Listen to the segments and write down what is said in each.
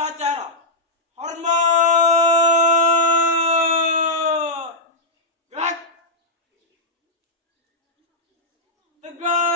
Acara hormat, gerak, tegak.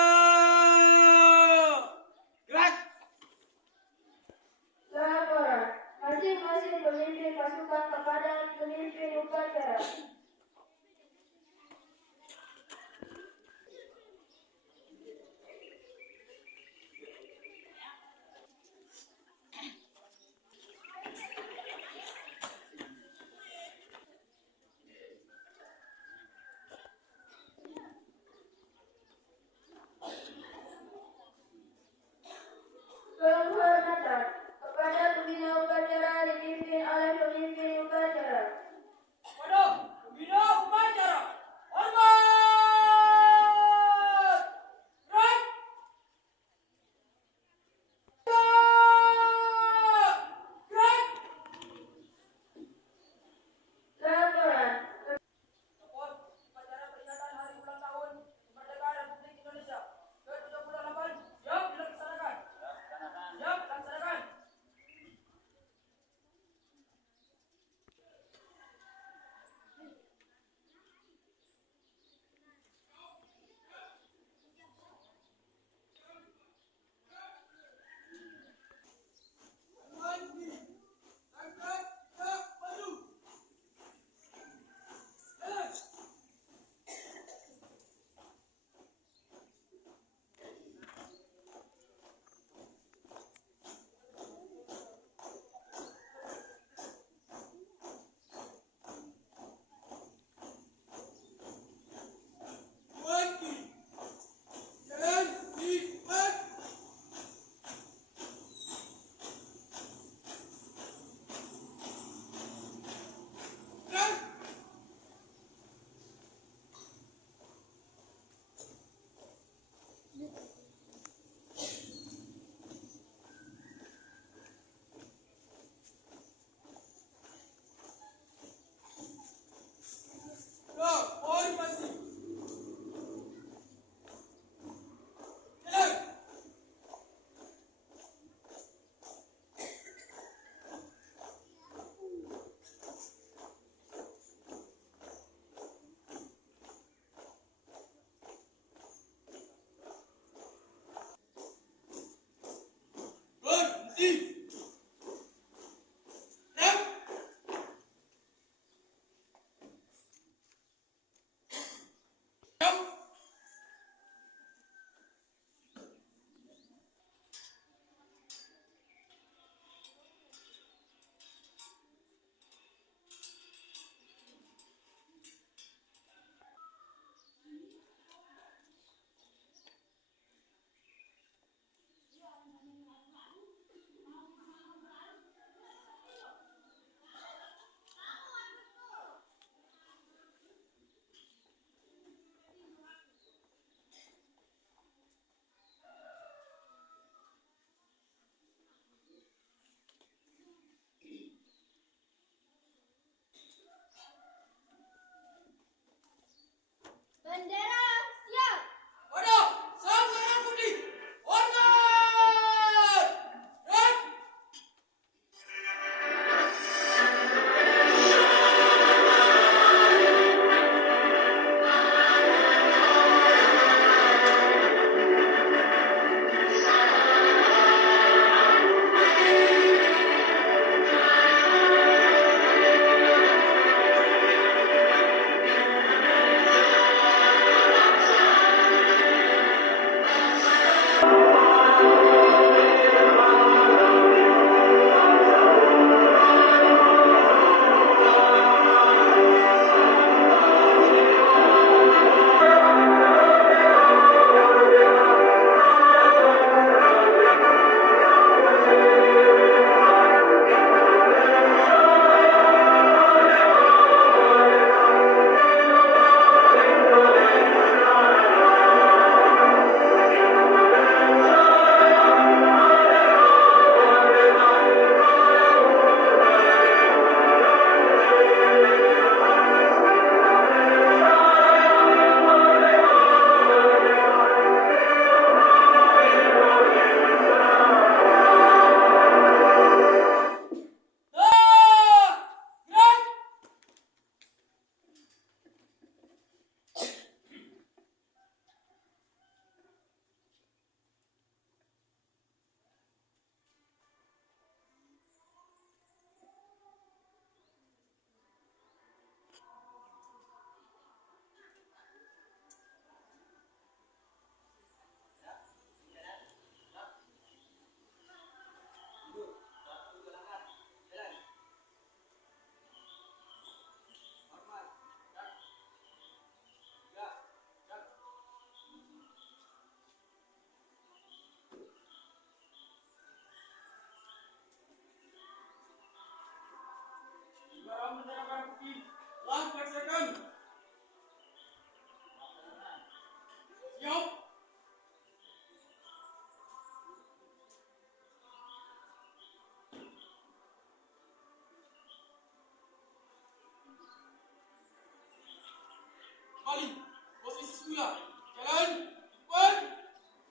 kembali. Posisi semula. Jalan. Depan.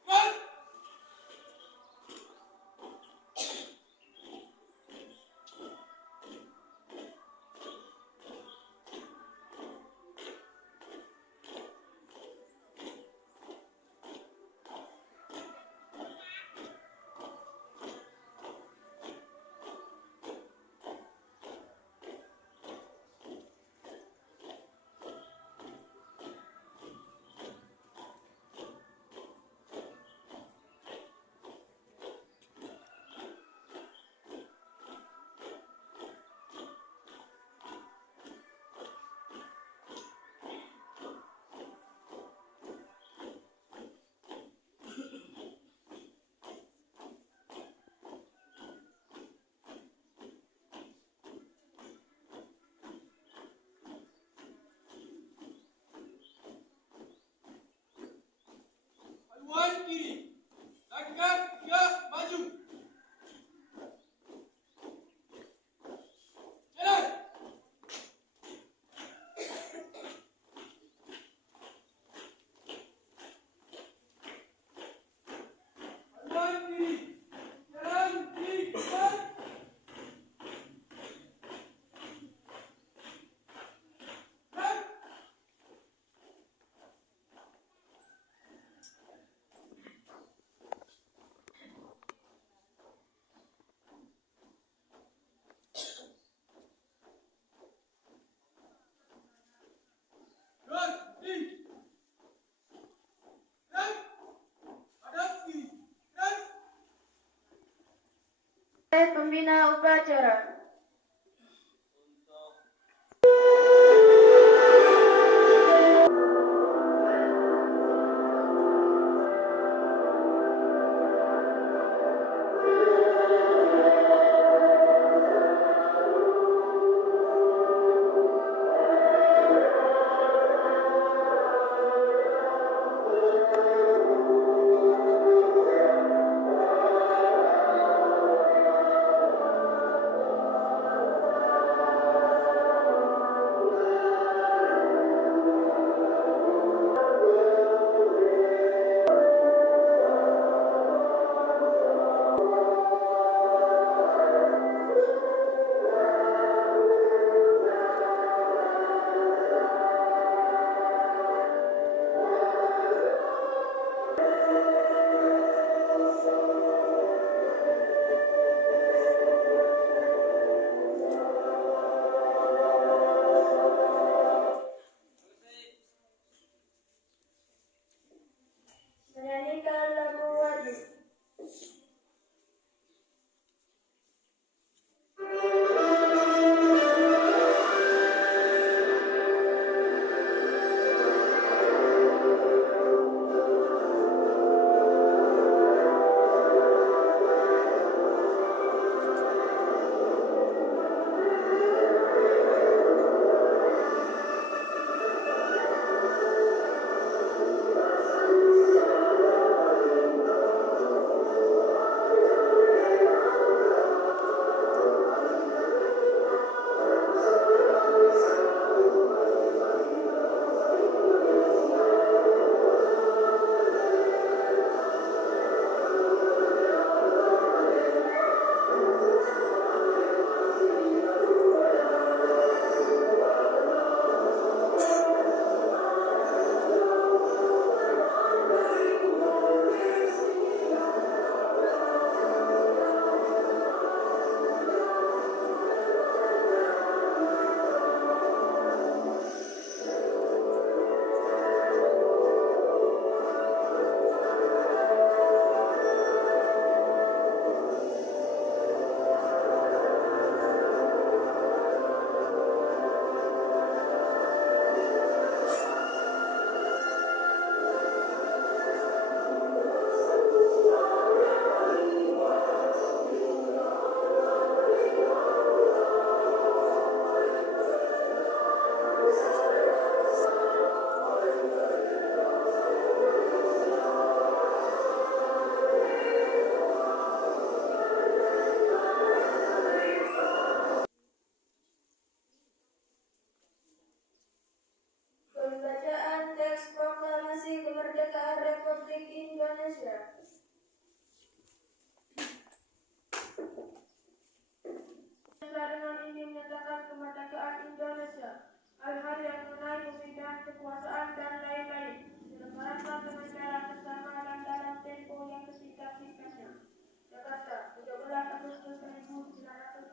Depan. Haluan kiri. Langkah ya maju. Jalan. Haluan kiri. Jalan di depan. Gerak. Gerak di. Gerak. Hadap kiri. Gerak. Pembina upacara.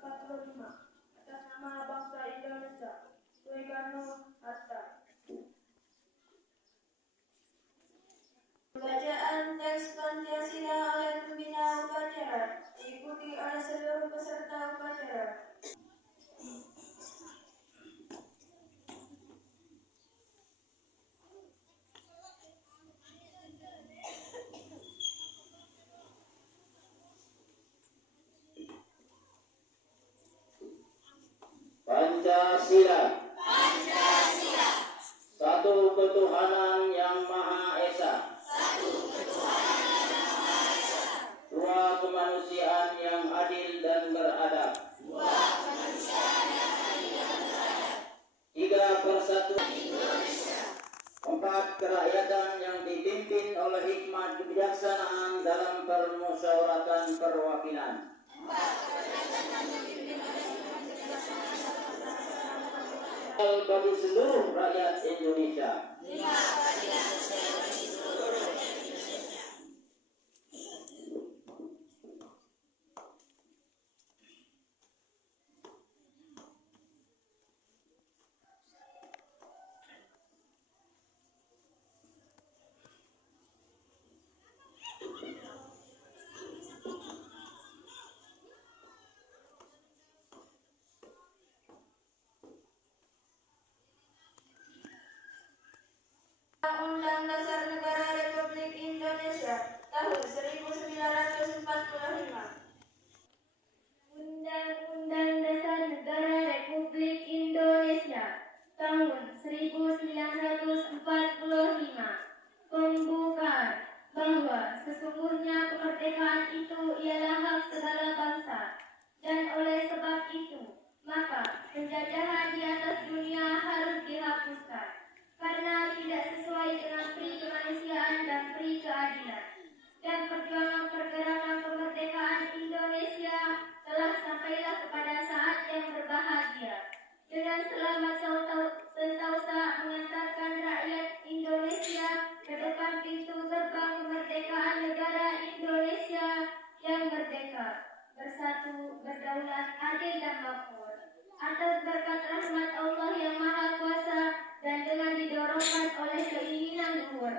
ke-45 atas nama bangsa Indonesia. Soekarno-Hatta. Pembacaan teks Pancasila oleh pembina upacara diikuti oleh seluruh peserta upacara. Pancasila. Satu ketuhanan yang Maha Esa. Dua kemanusiaan yang adil dan beradab. Tiga persatuan Indonesia. Empat kerakyatan yang dipimpin oleh hikmat kebijaksanaan dalam permusyawaratan perwakilan. Bagi seluruh rakyat Indonesia. Undang-Undang Dasar Negara Republik Indonesia tahun 1945. Undang-Undang Dasar Negara Republik Indonesia tahun 1945 membuka bahwa sesungguhnya kemerdekaan itu ialah hak segala bangsa, dan oleh sebab itu maka penjajahan di atas dunia harus dihapuskan karena tidak sesuai dengan pri kemanusiaan dan pri keadilan. Dan perjuangan pergerakan kemerdekaan Indonesia telah sampailah kepada saat yang berbahagia, dengan selamat sentosa mengantarkan rakyat Indonesia ke depan pintu gerbang kemerdekaan negara Indonesia yang merdeka, bersatu, berdaulat, adil dan makmur. Atas berkat rahmat Allah yang Maha Kuasa dan dengan didorongkan oleh keinginan luhur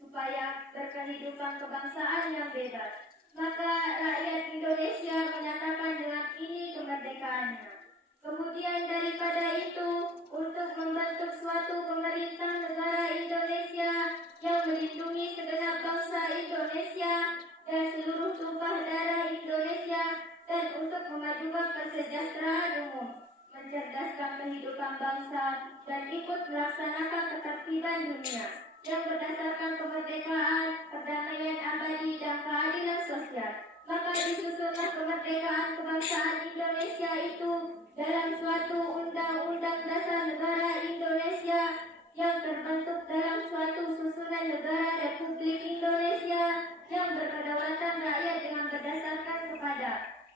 supaya berkehidupan kebangsaan yang bebas, maka rakyat Indonesia menyatakan dengan ini kemerdekaannya. Kemudian daripada itu, untuk membentuk suatu pemerintah negara Indonesia yang melindungi segenap bangsa Indonesia dan seluruh tumpah darah Indonesia, dan untuk memajukan kesejahteraan umum, mencerdaskan kehidupan bangsa, dan ikut melaksanakan ketertiban dunia yang berdasarkan kemerdekaan, perdamaian abadi, dan keadilan sosial. Maka disusunlah kemerdekaan kebangsaan Indonesia itu dalam suatu Undang-Undang Dasar Negara Indonesia yang terbentuk dalam suatu susunan negara Republik Indonesia yang berkedaulatan rakyat dengan berdasarkan kepada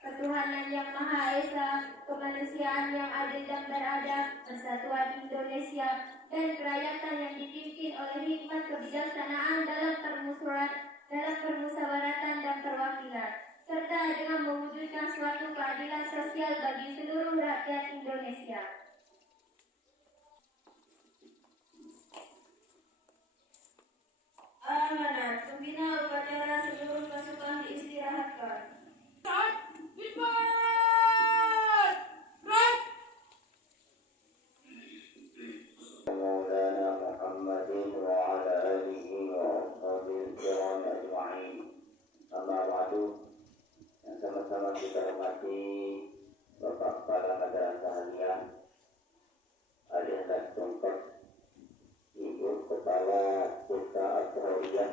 ketuhanan yang Maha Esa, kemanusiaan yang adil dan beradab, persatuan Indonesia, dan kerakyatan yang dipimpin oleh hikmat kebijaksanaan dalam permusyawaratan dan perwakilan, serta dengan mewujudkan suatu keadilan sosial bagi seluruh rakyat Indonesia. Amanat, pembina upacara seluruh pasukan diistirahatkan. Maulana Muhammadin wa ala alihi wa ashabihi kiram ajma'in. Amma ba'du. Yang sama-sama kita hormati Bapak Kepala Madrasah Aliyah, Adik dan Tungkot, Ibu Kepala Desa Asroriyah,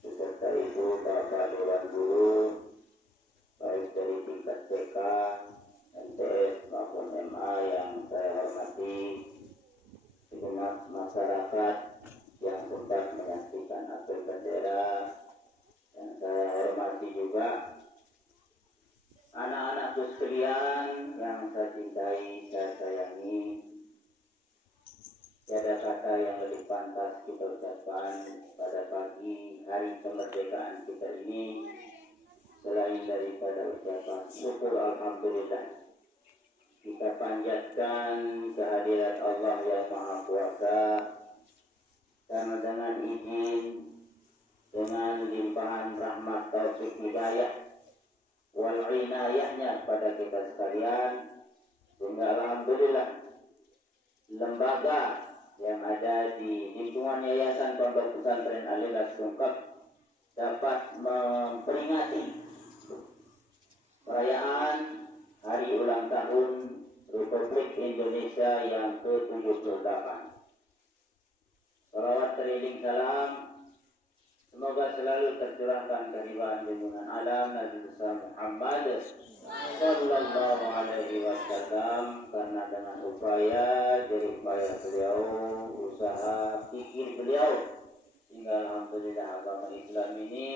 beserta Ibu Bapak Dewan Guru, baik dari tingkat TK, MTS maupun MA yang saya hormati, segenap masyarakat yang sempat menyaksikan apel bendera, yang saya hormati juga anak-anakku sekalian yang saya cintai, saya sayangi. Tiada kata yang lebih pantas kita ucapkan pada pagi hari kemerdekaan kita ini selain daripada ucapan syukur alhamdulillah. Kita panjatkan kehadirat Allah yang Maha Kuasa, karena dengan izin, dengan limpahan rahmat taufik hidayah wal inayahnya pada kita sekalian, sehingga alhamdulillah lembaga yang ada di lingkungan Yayasan Pondok Pesantren Al-Ikhlas Sungkep dapat memperingati perayaan hari ulang tahun Republik Indonesia yang ke-78. Salawat teriring salam semoga selalu tercurahkan kehadiran junjungan alam Nabi besar Muhammad sallallahu alaihi wasallam, karena dengan upaya jerih payah beliau, usaha pikir beliau, hingga alhamdulillah agama Islam ini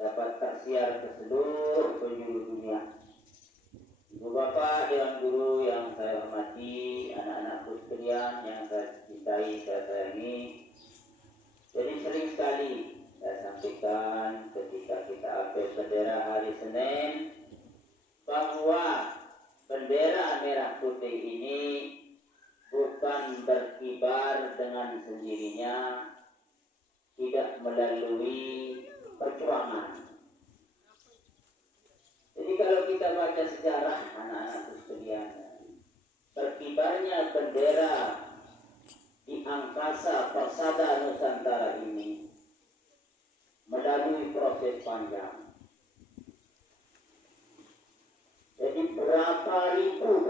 dapat tersiar ke seluruh penjuru dunia. Ibu bapak, dewan guru yang saya hormati, anak-anakku sekalian yang saya cintai, saya sayangi. Jadi sering sekali saya sampaikan ketika kita apel bendera hari Senin, bahwa bendera merah putih ini bukan berkibar dengan sendirinya, tidak melalui perjuangan. Jadi kalau kita baca sejarah anak-anak sekalian, berkibarnya bendera di angkasa persada Nusantara ini melalui proses panjang. Jadi berapa ribu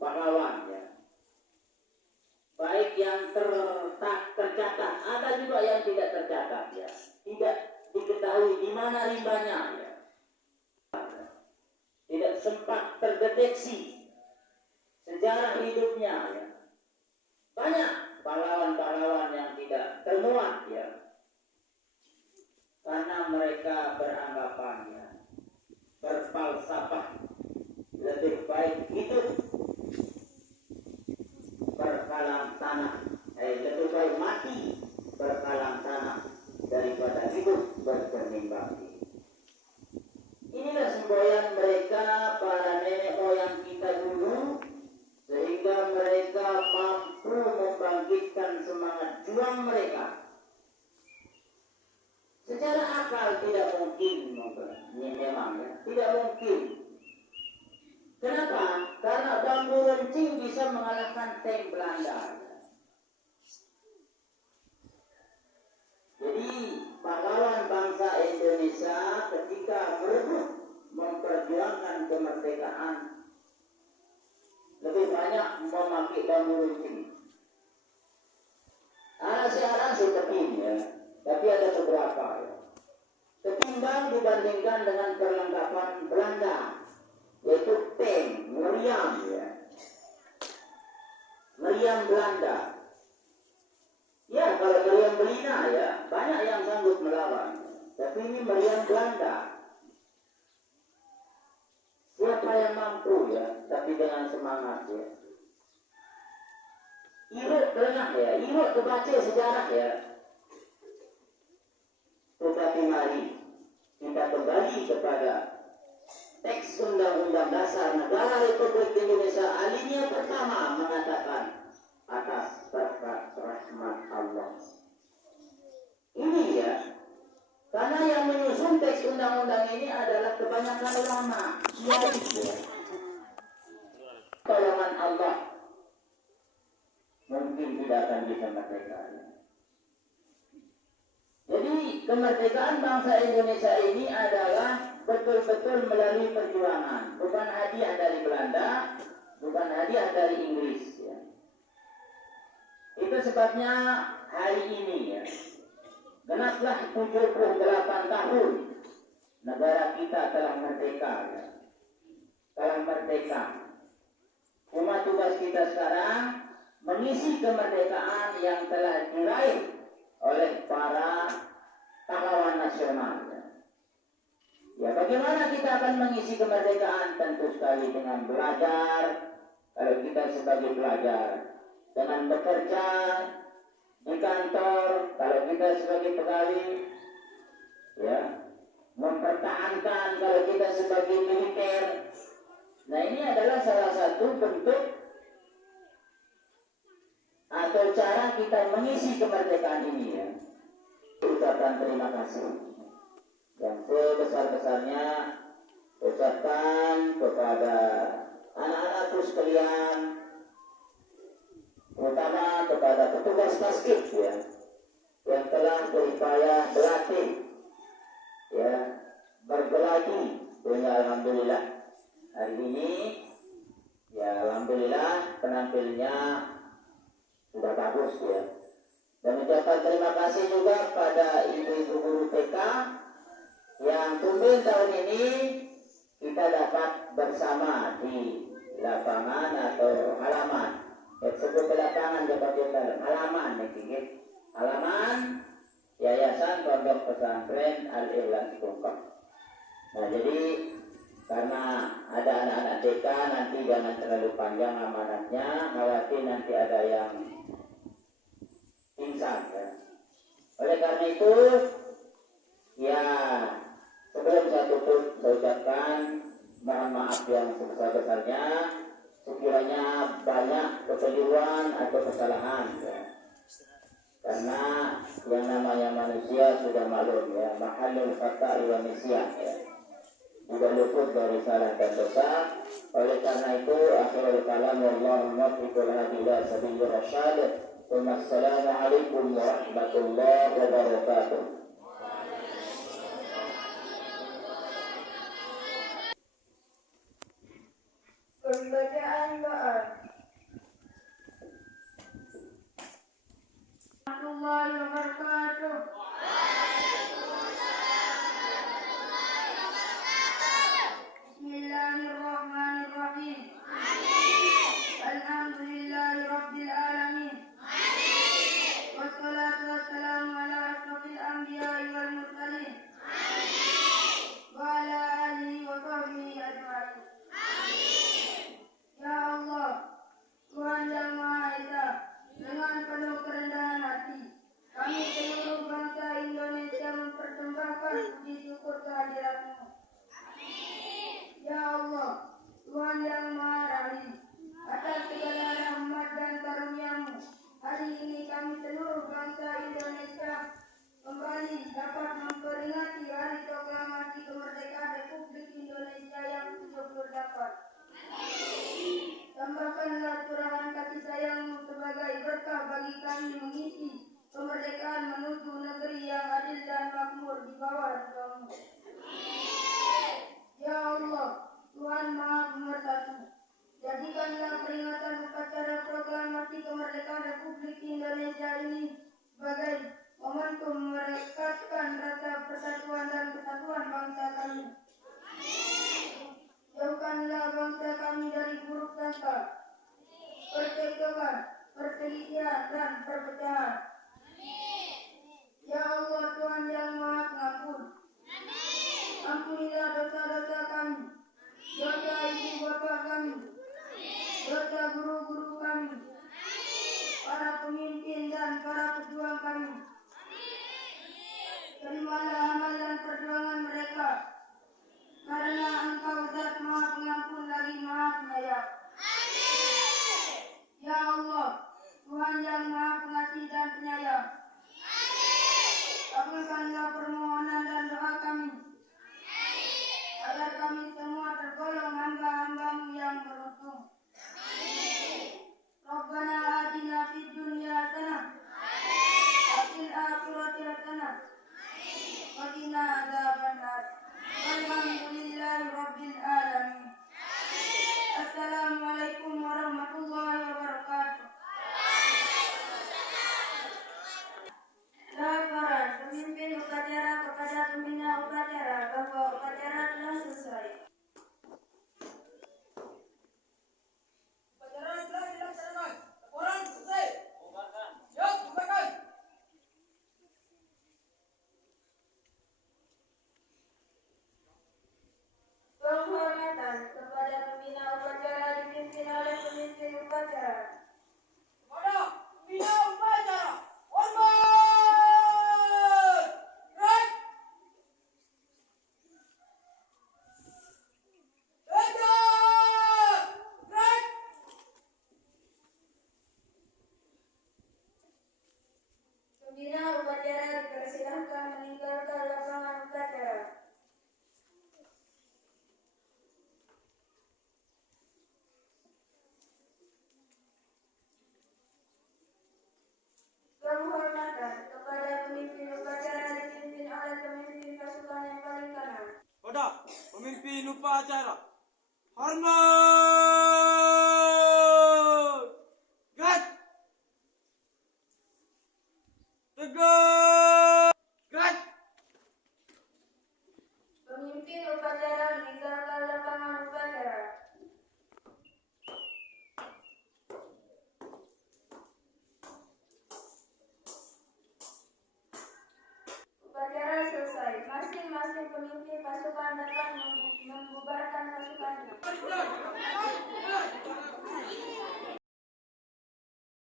pahlawan ya. Baik yang tercatat, ada juga yang tidak tercatat ya. Tidak diketahui di mana rimbanya ya. Tidak sempat terdeteksi sejarah hidupnya ya. Banyak pahlawan-pahlawan yang tidak termuat ya, karena mereka beranggapan ya, berfalsafah lebih baik hidup berkalang tanah, lebih baik mati berkalang tanah daripada hidup bercermin bakti. Inilah semboyan mereka, para nenek moyang kita dulu, sehingga mereka mampu membangkitkan semangat juang mereka. Secara akal tidak mungkin, memang ya, tidak mungkin. Kenapa? Karena bambu runcing bisa mengalahkan tank Belanda. Jadi pahlawan bangsa Indonesia ketika berebut memperjuangkan kemerdekaan lebih banyak memakai bambu runcing. Sekarang sih keping ya, tapi ada beberapa ya. Ketimbang dibandingkan dengan perlengkapan Belanda, yaitu tank, meriam ya. Meriam Belanda. Ya, kalau meriam Belina ya, banyak yang sanggup melawan. Tapi ini meriam Belanda. Siapa yang mampu ya, tapi dengan semangat ya. Iruk tengah ya, iruk kebaca sejarah ya. Tetapi mari kita kembali kepada teks Undang-Undang Dasar Negara Republik Indonesia alinea pertama mengatakan atas berkat rahmat Allah. Ini ya, karena yang menyusun teks undang-undang ini adalah kebanyakan ulama. Ya. Tolongan Allah mungkin tidak akan bisa merdeka. Jadi kemerdekaan bangsa Indonesia ini adalah betul-betul melalui perjuangan, bukan hadiah dari Belanda, bukan hadiah dari Inggris. Ya. Itu sebabnya hari ini ya, genaplah 78 tahun negara kita telah merdeka ya. Telah merdeka. Cuma tugas kita sekarang mengisi kemerdekaan yang telah diraih oleh para pahlawan nasional ya. Ya, bagaimana kita akan mengisi kemerdekaan? Tentu sekali dengan belajar. Kalau kita sebagai pelajar, dengan bekerja di kantor, kalau kita sebagai pegawai, ya, mempertahankan kalau kita sebagai militer. Nah, ini adalah salah satu bentuk atau cara kita mengisi kemerdekaan ini ya. Ucapan terima kasih yang sebesar-besarnya ucapkan kepada anak-anakku sekalian, terutama kepada petugas masjid ya, yang telah berupaya berlatih ya, bergeladi. Ya, alhamdulillah hari ini ya, alhamdulillah penampilnya sudah bagus ya. Dan ucapan terima kasih juga pada ibu-ibu guru TK yang tumben tahun ini kita dapat bersama di lapangan atau halaman. Sebut lapangan dapat dalam halaman ya, halaman Yayasan Pondok Pesantren Al-Ikhlas Bungkok. Nah, jadi karena ada anak-anak TK, nanti jangan terlalu panjang amanatnya, khawatir nanti ada yang pingsan ya. Oleh karena itu ya, sebelum saya tutup saya ucapkan mohon maaf yang sebesar-besarnya sekiranya banyak kekeliruan atau kesalahan ya. Karena yang namanya manusia sudah maklum ya, mahalul khata'i wa nisyan ya, sudah luput dari salah dan dosa. Oleh karena itu akhirul kalam wallahu muwaffiqul hadi ila sabilir rasyad. Wassalamualaikum warahmatullahi wabarakatuh. Pembacaan doa. Warahmatullahi wabarakatuh. Bismillahirrahmanirrahim. Alhamdulillahi rabbil alamin. Wassalatu wassalamu ala asrofil anbiya'i wal mursalin. Wa ala alihi wa sahbihi ajma'in. Ya Allah, Tuhan yang Maha Esa, dengan penuh kerendahan hati, kami seluruh bangsa Indonesia mempersembahkan puji syukur kehadirat-Mu. Ya Allah, Tuhan yang Maha Rahim, atas segala rahmat dan karunia-Mu, hari ini kami seluruh bangsa Indonesia kembali dapat memperingati Hari Proklamasi Kemerdekaan Republik Indonesia yang ke-78. Tambahkanlah curahan kasih sayang-Mu sebagai berkah bagi kami mengisi kemerdekaan menuju negeri yang adil dan makmur di bawah ridha-Mu. Ya Allah, Tuhan Maha Pemersatu, jadikanlah peringatan upacara proklamasi kemerdekaan Republik Indonesia ini sebagai momentum merekatkan rasa persatuan dan kesatuan bangsa kami. Jauhkanlah bangsa kami dari buruk sangka, percekcokan, perselisihan, dan perpecahan. Ya Allah, Tuhan yang Maha Pengampun, ampunilah dosa-dosa kami, dosa ibu bapa kami, dosa guru-guru kami, para pemimpin dan para pejuang kami. Terimalah amal dan perjuangan mereka, karena Engkau Zat Maha Pengampun lagi Maha Penyayang. Ya Allah, Tuhan yang Maha Pengasih dan Penyayang, kabulkanlah permohonan dan doa kami, agar kami semua tergolong hamba Pembina upacara dipersilahkan meninggalkan lapangan upacara. Penghormatan kepada pemimpin upacara dipimpin oleh pemimpin pasukan yang paling kanan. Pada pemimpin upacara. Hormat.